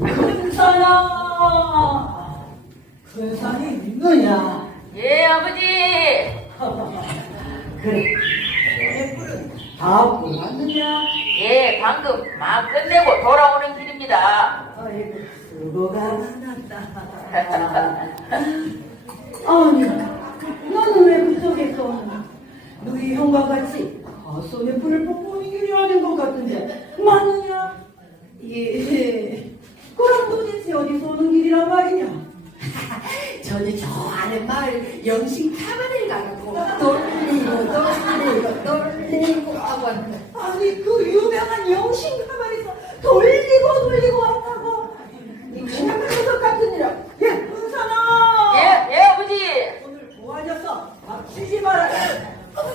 큰산아 큰산이 있느냐? 예, 아버지. 그래. 다 뽑았느냐? 예, 방금 막 끝내고 돌아오는 길입니다. 아이고 수고가 많았다. 아니 너는 왜 그쪽에서 너희 형과 같이 가손의 불을 뽐뿌는 일이 하는 것 같은데 맞느 영신 타반을 가고. 돌리고 돌리고 돌리고 하고 왔는데. 아니 그 유명한 영신 가발에서 돌리고 돌리고 왔다고. 이 녀석 같은 이라 예 은산아! 예, 예, 아버지. 오늘 도와줘서 박치지 마라.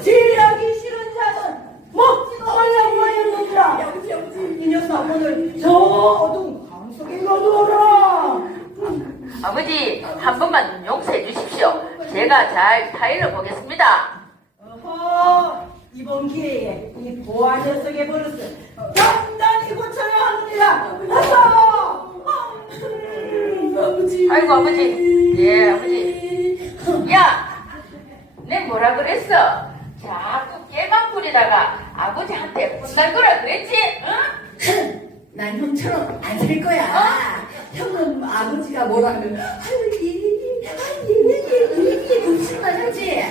지하기 싫은 자는 먹지도 말라고 하였느니라 영지 영지 이 녀석 오늘 저 어두운 강 속에 넣어두어라. 아버지, 한 번만 용서해 주십시오. 제가 잘 타일러 보겠습니다. 어허 이번 기회에 이 보아 녀석의 버릇을 단단히 고쳐야 하느니라 어서 아버지 아이고, 아버지. 예, 아버지. 야! 내 뭐라 그랬어? 자꾸 깨만 부리다가 아버지한테 혼날 거라 그랬지? 응? 난 형처럼 안살 거야 형은 아버지가 뭐라 하면 얘 아유 얘얘얘얘 웃음만 하지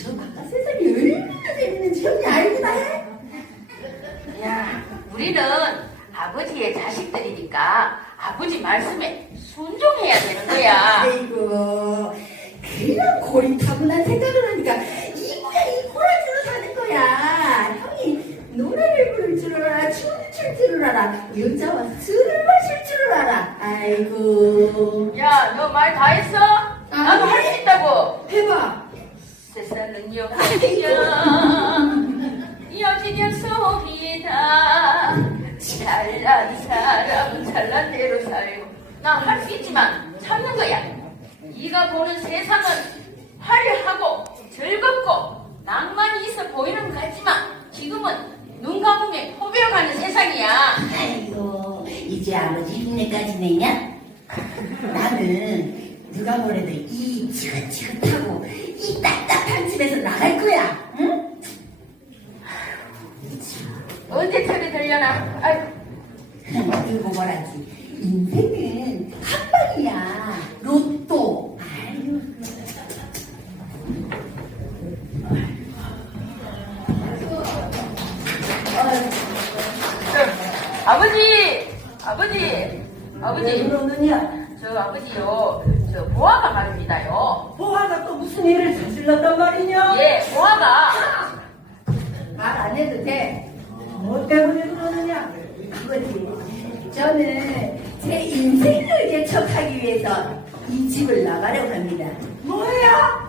저 바깥 세상이 얼마나 재밌는지 형이 알기나 해? 야, 우리는 아버지의 자식들이니까 아버지 말씀에 순종해야 되는 거야. 아이고 그냥 고리타분한 생각을 하니까 이거야 이 꼬라지로 사는 거야 형이 노래를 부를 줄 알아 춤을 출줄 알아 여자와 술을 마실 줄 알아 아이고 야, 너 말 다 했어? 나도 할 수 있다고. 해봐 세상은 여기야. 여지경 속이다. 잘난 사람 잘난 대로 살고. 나 할 수 있지만 참는 거야. 네가 보는 세상은 화려하고 즐겁고 낭만이 있어 보이는 것 같지만 지금은 눈 감으면 포배어가는 세상이야. 아이고 이제 아버지 흉내까지 내냐? 나는 누가 뭐래도 이 지긋지긋하고 이 답답한 집에서 나갈 거야 응? 언제 털이 들려나? 아이고. 이거 뭐라지 인생은 한 방이야 로또 아유 아버지! 아버지! 왜 아버지! 그러느냐 저 아버지요, 저 보아가 말입니다요. 보아가 또 무슨 일을 저질렀단 말이냐 예, 보아가 말 안 해도 돼 뭐 때문에 그러느냐 그거지 저는 제 인생을 개척하기 위해서 이 집을 나가려고 합니다. 뭐야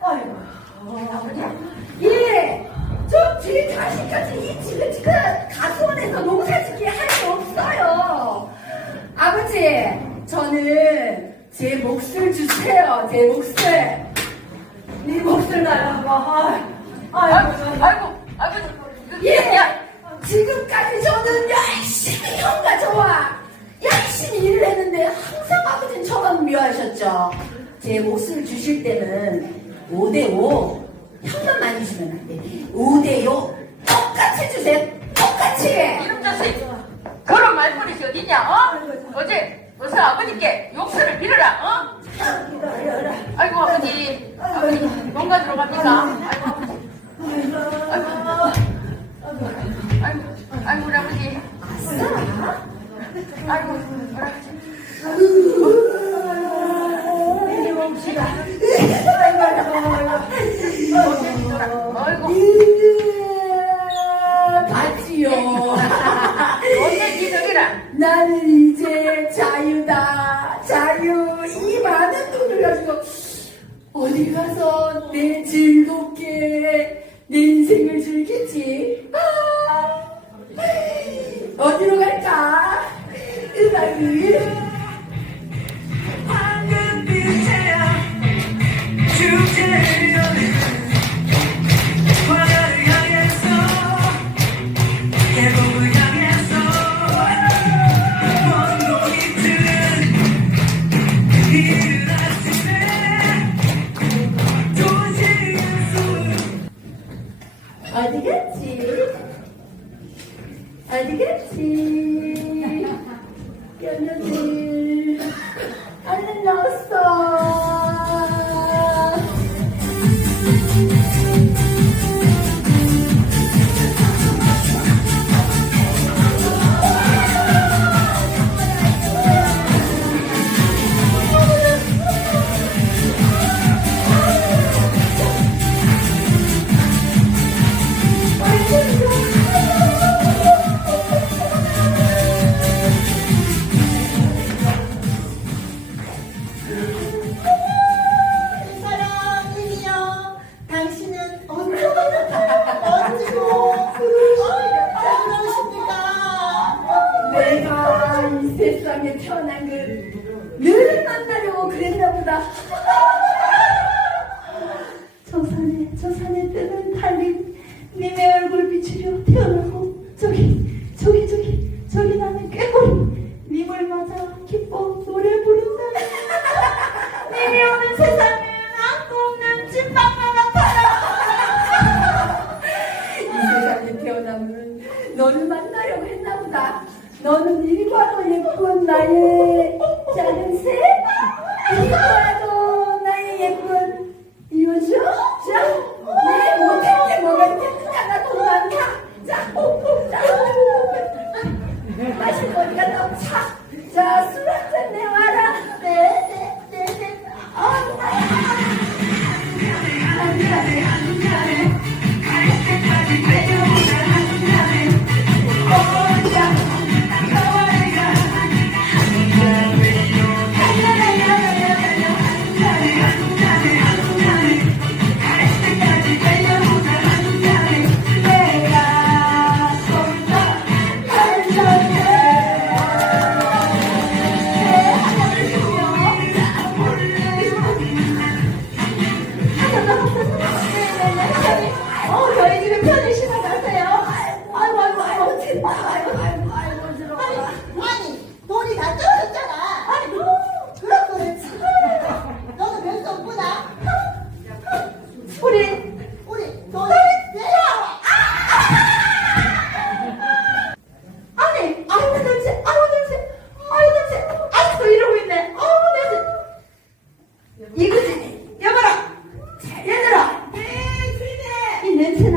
아이고. 아버지 예! 저제 자식까지 이 지긋지긋한 가수원에서 농사짓기 할 수 없어요. 아버지 저는 제 몫을 주세요 제 몫을. 네 몫을 날라봐 아이고, 아이고 아이고, 아이고, 그, 예! 야, 지금까지 저는 열심히 열심히 일을 했는데 항상 아버지는 저만 미워하셨죠. 제 몫을 주실 때는 5대5 형만 많이 주면 안 돼. 5대5 똑같이 주세요. 똑같이. 이름 자식, 그런 말버릇이 어딨냐, 어? 어제, 어서 아버지께 용서를 빌어라, 어? 기다려라 아이고, 아버지, 아버지, 뭔가 들어갑니까? 아이고, 아이고, 아이고, 아 Hadi getir. Hadi getir. Gönül 늘 만나려고 그랬나 보다. 저 산에, 저 산에 뜨는 달님, 님의 얼굴 비추려 태어나고, 저기, 저기, 저기, 저기 나 너는 일과도 예쁜 나의 작은 새, 일과도 나의 예쁜 이효주. 자, 내 못할 게 뭐가 있겠느냐? 나돈 많다. 자, 자, 마실 거니까 너 차. 자,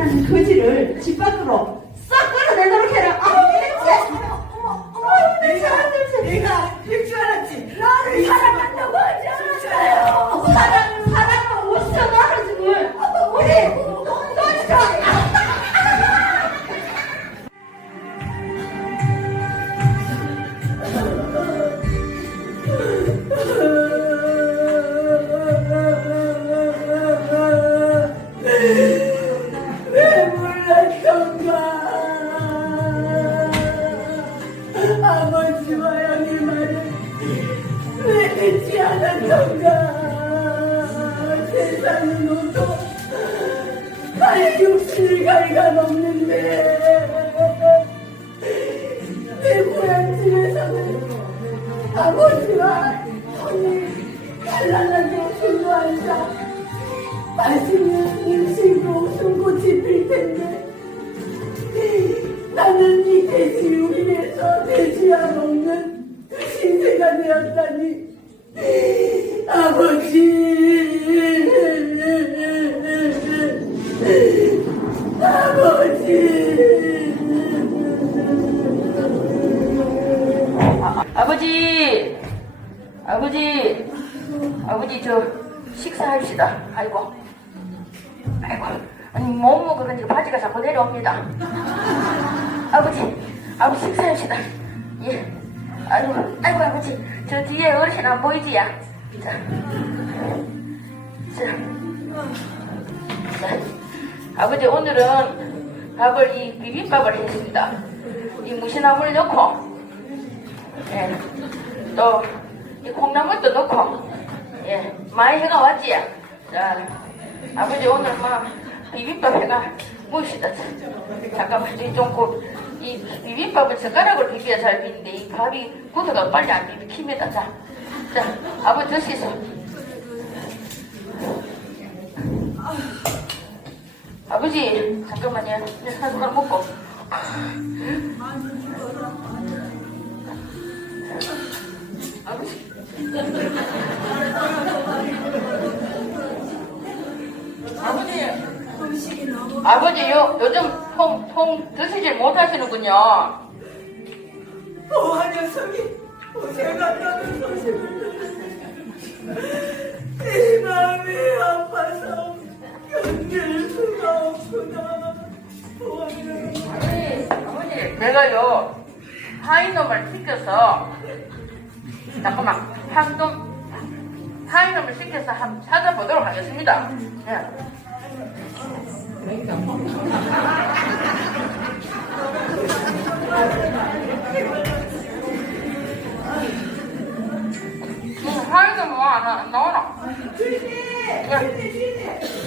나는 거지를 집 밖으로 찬란하게 술도 한잔 맛있는 음식으로 손꽃이 필 텐데 나는 이 돼지 우인에서 돼지야 먹는 그 신세가 되었다니 아버지. 아버지. 아버지, 아버지, 아버지 저 식사합시다. 아이고, 아이고, 아니 못 먹으니까 바지가 자꾸 내려옵니다. 아버지, 아버지 식사합시다. 예, 아이고, 아이고 아버지, 저 뒤에 어르신 안 보이지야? 자, 자, 자, 아버지 오늘은 밥을 이 비빔밥을 했습니다. 이 무시나물 넣고. 예. 또, 이 콩나물도 넣고, 예, 많이 해가 왔지? 자, 아버지 오늘 막 비빔밥 해가 무시다. 잠깐만, 저기 좀, 그, 이 비빔밥은 젓가락으로 비벼야 잘 비는데, 이 밥이 굳어가 빨리 안 비비킵니다. 자, 자, 아버지 드시소. 아버지, 잠깐만요. 한 숟갈 먹고. 아버지 요, 요즘 통, 통 드시질 못하시는군요. 보아 녀석이 고생한다는 소식을 이 마음이 아파서 견딜 수가 없구나 보아 녀석 아버지, 아버지, 내가요, 하이놈을 시켜서, 잠깐만, 한놈, 하이놈을 시켜서 한번 찾아보도록 하겠습니다. 네. 음, 하이놈 뭐, 안, 안 나오나? 보아들으니까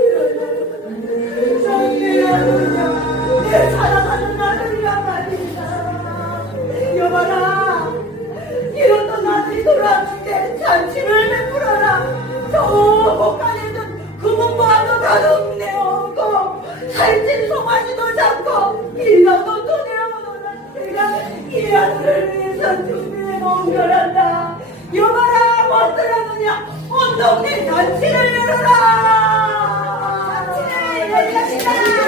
살찐 송아지도 잡고 일가도 떠내어오노라 내가 이 아들을 위해서 준비해 놓은 거란다. 여봐라 못 들었느냐? 온 동네 잔치를 열어라. 잔치를 열리시다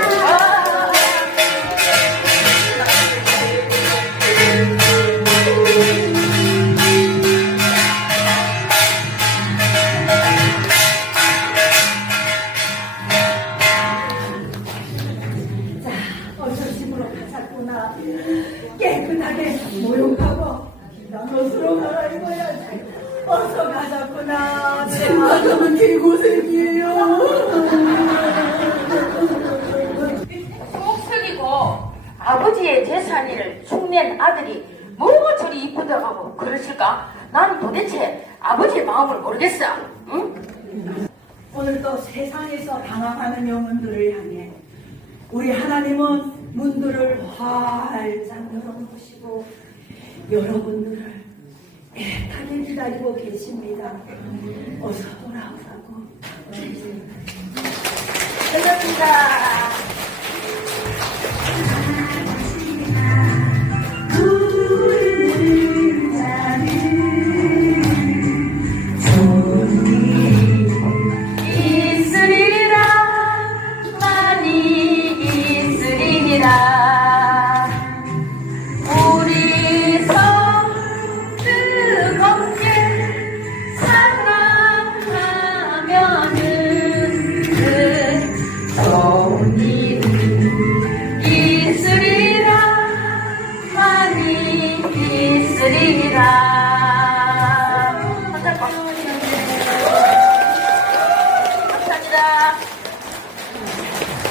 이런 옷으로 갈아입어야지 어서 가자꾸나 집 가자면 개고생이에요 속 숙이고 아버지의 재산을 축낸 아들이 뭐가 저리 이쁘다고 하고 그러실까? 나는 도대체 아버지의 마음을 모르겠어. 응? 오늘도 세상에서 방황하는 영혼들을 향해 우리 하나님은 문들을 활짝 열어놓으시고 여러분들을 애타게 기다리고 계십니다. 어서 돌아오라고. 감사합니다.